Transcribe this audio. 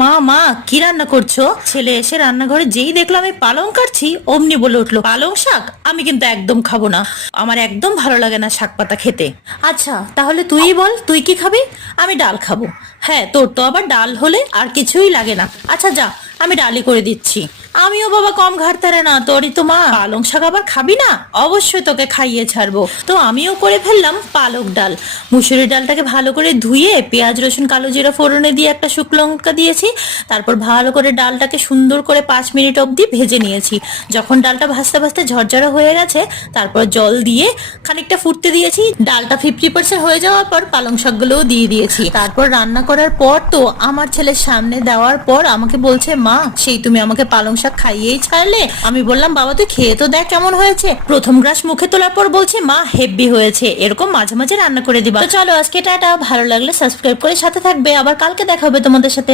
মা মা, কি রান্না করছো? ছেলে এসে রান্নাঘরে যেই দেখলো আমি পালং কাটছি, অমনি বলে উঠলো, পালং শাক? আমি কিন্তু একদম খাবো না, আমার একদম ভালো লাগে না শাক পাতা খেতে। আচ্ছা তাহলে তুই বল, তুই কি খাবি? আমি ডাল খাবো। হ্যাঁ, তোর তো আবার ডাল হলে আর কিছুই লাগে না। আচ্ছা যা, আমি ডালই করে দিচ্ছি। আমিও বাবা কম ঘাটতারে না, তোরই তো মা। পালং শাক আবার খাবি না? অবশ্যই তোকে খাইয়ে ছাড়বো। তো আমিও করে ফেললাম পালক ডাল। মুসুরির ডালটাকে ভালো করে ধুয়ে পেঁয়াজ রসুন কালো জিরা ফোড়নে দিয়ে একটা শুকনো লঙ্কা দিয়েছি। তারপর ভালো করে ডালটাকে সুন্দর করে 5 মিনিট অবধি ভেজে নিয়েছি। যখন ডালটা ভাজতে ভাজতে ঝরঝরা হয়ে গেছে, তারপর জল দিয়ে খানিকটা ফুটতে দিয়েছি। ডালটা 50% হয়ে যাওয়ার পর পালং শাকগুলোও দিয়ে দিয়েছি। তারপর রান্না করার পর তো আমার ছেলের সামনে দেওয়ার পর আমাকে বলছে, মা সেই তুমি আমাকে পালং শাক খাইয়েই ছাড়লে। আমি বললাম, বাবা তুই খেয়ে তো দেখ কেমন হয়েছে। প্রথম গ্রাস মুখে তোলার পর বলছে, মা হেব্বি হয়েছে। এরকম মাঝে মাঝে রান্না করে দিবা। তো চলো আজকে টাটা, ভালো লাগলে সাবস্ক্রাইব করে সাথে থাকবে। আবার কালকে দেখা হবে তোমাদের সাথে।